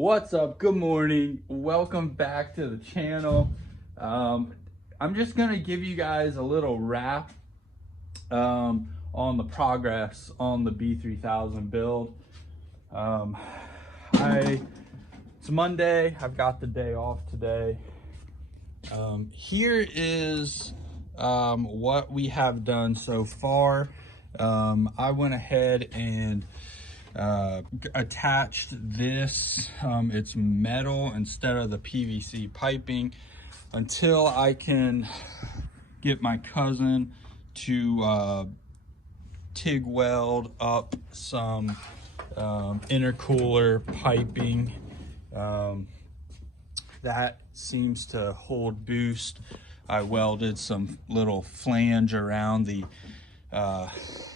What's up? Good morning. Welcome back to the channel. I'm just gonna give you guys a little wrap on the progress on the B3000 build. It's Monday. I've got the day off today. Here is what we have done so far. I went ahead and attached this. It's metal instead of the PVC piping until I can get my cousin to TIG weld up some intercooler piping. That seems to hold boost. I welded some little flange around the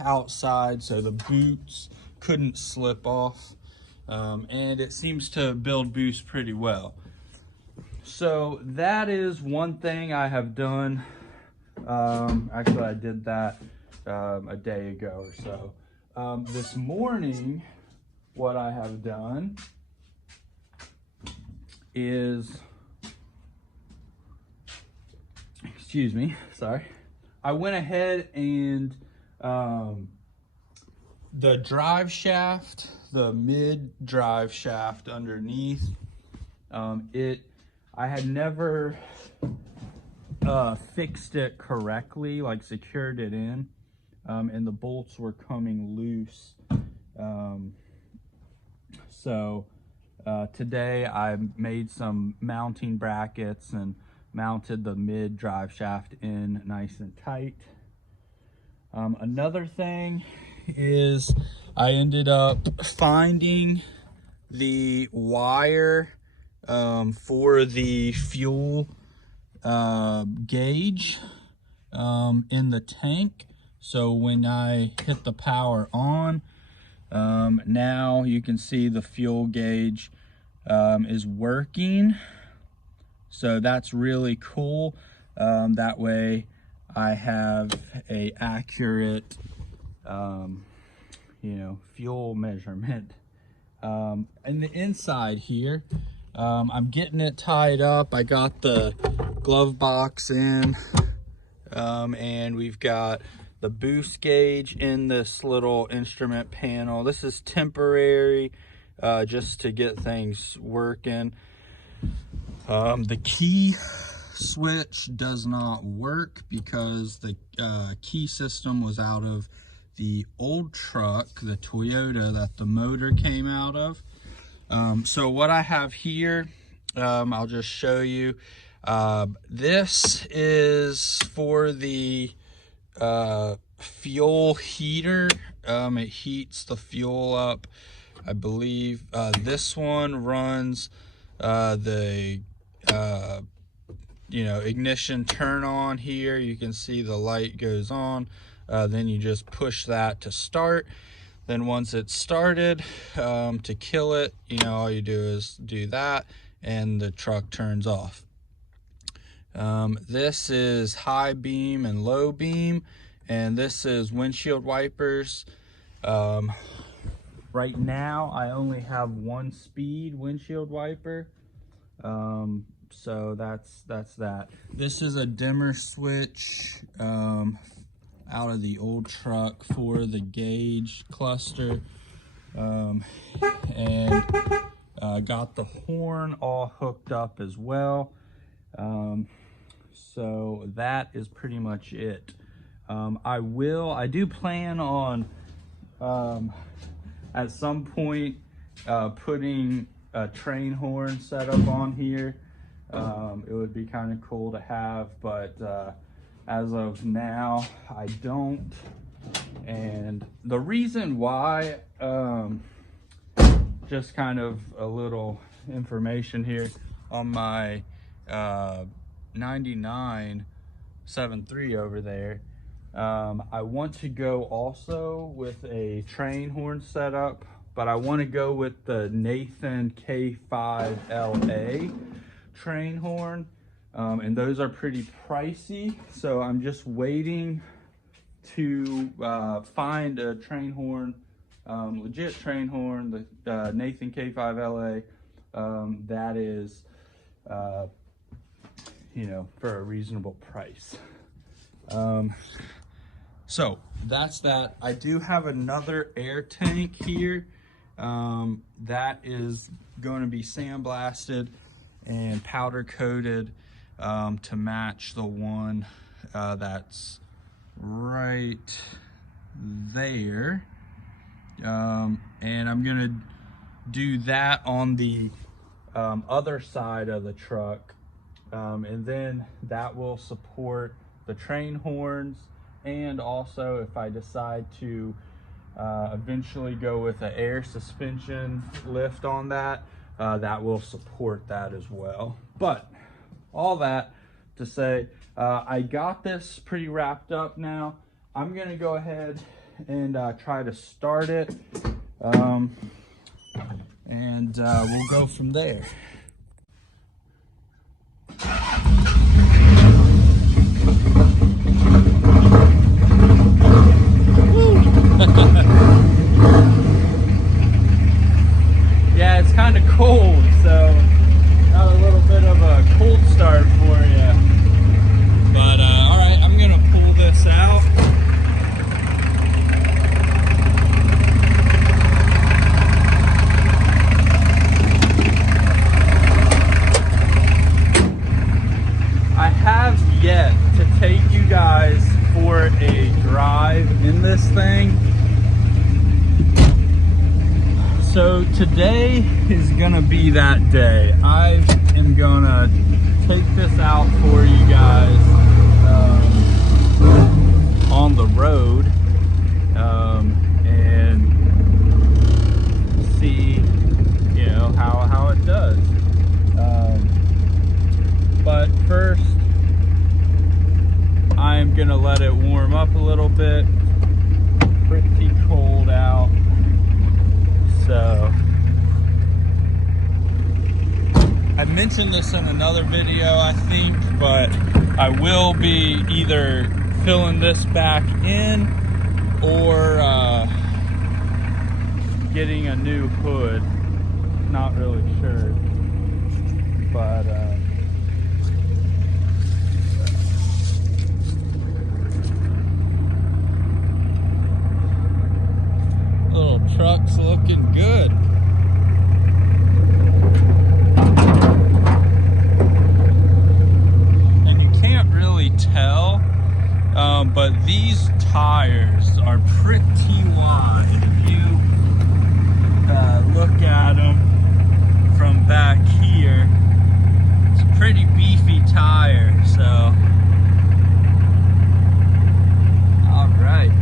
outside so the boots couldn't slip off, and it seems to build boost pretty well. So that is one thing I have done. Actually, I did that a day ago or so. This morning, what I have done is, excuse me, sorry. I went ahead and the drive shaft, the mid drive shaft underneath, I had never fixed it correctly, like secured it in, and the bolts were coming loose. Today I made some mounting brackets and mounted the mid drive shaft in nice and tight. Another thing is I ended up finding the wire for the fuel gauge in the tank. So when I hit the power on, now you can see the fuel gauge is working. So that's really cool. That way I have a accurate fuel measurement. And the inside here, I'm getting it tied up. I got the glove box in, and we've got the boost gauge in this little instrument panel. This is temporary, just to get things working. The key switch does not work because the key system was out of the old truck, the Toyota that the motor came out of. So what I have here, I'll just show you. This is for the fuel heater. It heats the fuel up, I believe. This one runs the ignition turn on here. You can see the light goes on. Then you just push that to start. Then once it's started, to kill it, all you do is do that and the truck turns off. This is high beam and low beam, and this is windshield wipers. Right now I only have 1 speed windshield wiper. So that's that. This is a dimmer switch out of the old truck for the gauge cluster, and got the horn all hooked up as well. So that is pretty much it. I do plan on at some point putting a train horn setup on here. It would be kind of cool to have, but as of now I don't. And the reason why, just kind of a little information here on my 9973 over there. I want to go also with a train horn setup, but I want to go with the Nathan K5LA train horn, and those are pretty pricey. So I'm just waiting to find a train horn, legit train horn, the Nathan K5LA, that is, you know, for a reasonable price. So that's that. I do have another air tank here that is going to be sandblasted and powder coated to match the one that's right there. And I'm gonna do that on the other side of the truck, and then that will support the train horns. And also, if I decide to eventually go with an air suspension lift on that, that will support that as well. But all that to say, I got this pretty wrapped up now. I'm gonna go ahead and try to start it, and we'll go from there. Yeah, it's kind of cold, so got a little bit of a cold start for you. But all right, I'm gonna pull this out. I have yet to take you guys for a drive in this thing. So today is gonna be that day. I am gonna take this out for you guys on the road and see, you know, how it does. But first, I'm gonna let it warm up a little bit. Pretty cold out. So I mentioned this in another video, I think, but I will be either filling this back in or getting a new hood. Not really sure, but little truck's looking good. And you can't really tell, but these tires are pretty wide. If you look at them from back here, it's a pretty beefy tire, so all right.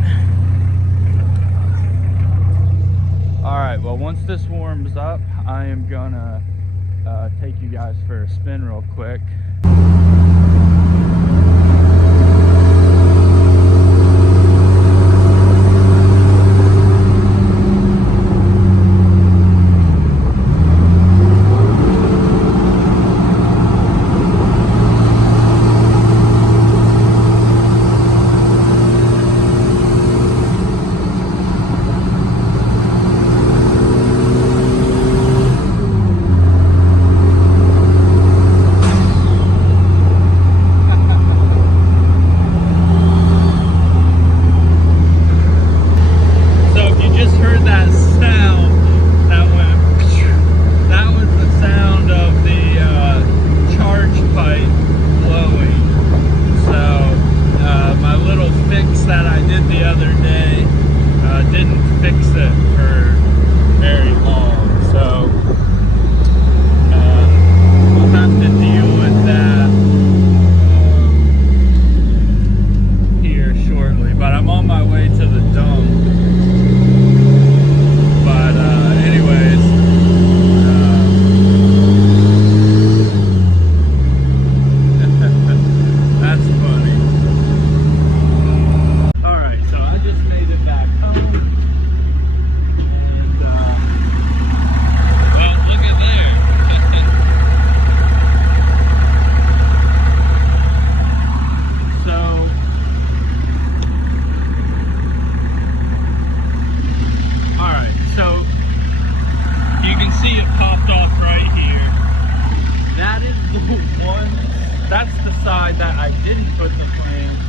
All right, well, once this warms up, I am gonna take you guys for a spin real quick. put the flange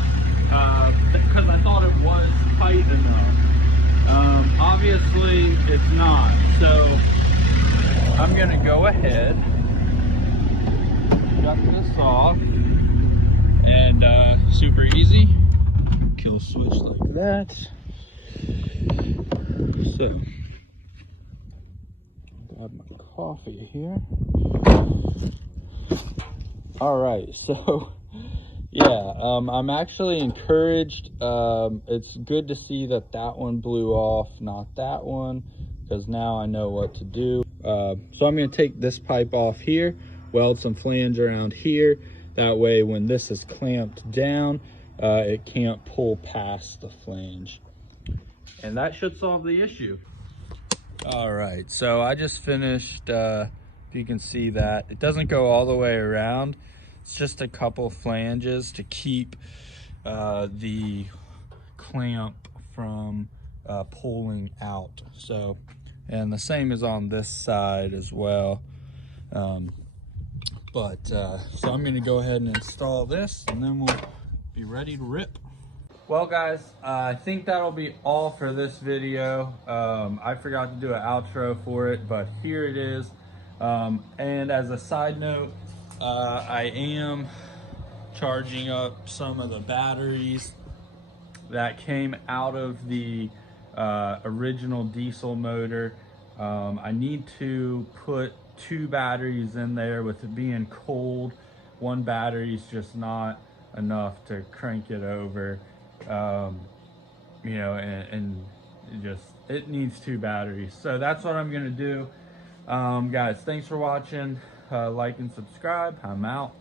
because I thought it was tight enough. Obviously it's not, so I'm gonna go ahead, shut this off, and super easy, kill switch like that. So, grab my coffee here. All right, so yeah, I'm actually encouraged. It's good to see that that one blew off, not that one, because now I know what to do. So I'm going to take this pipe off here, weld some flange around here. That way when this is clamped down, it can't pull past the flange. And that should solve the issue. All right, so I just finished, if you can see that, it doesn't go all the way around. It's just a couple flanges to keep the clamp from pulling out. So, and the same is on this side as well. So I'm gonna go ahead and install this, and then we'll be ready to rip. Well guys, I think that'll be all for this video. I forgot to do an outro for it, but here it is. And as a side note, I am charging up some of the batteries that came out of the original diesel motor. I need to put 2 batteries in there. With it being cold, 1 battery is just not enough to crank it over. You know, and it needs 2 batteries. So that's what I'm gonna do. Guys, thanks for watching. Like and subscribe. I'm out.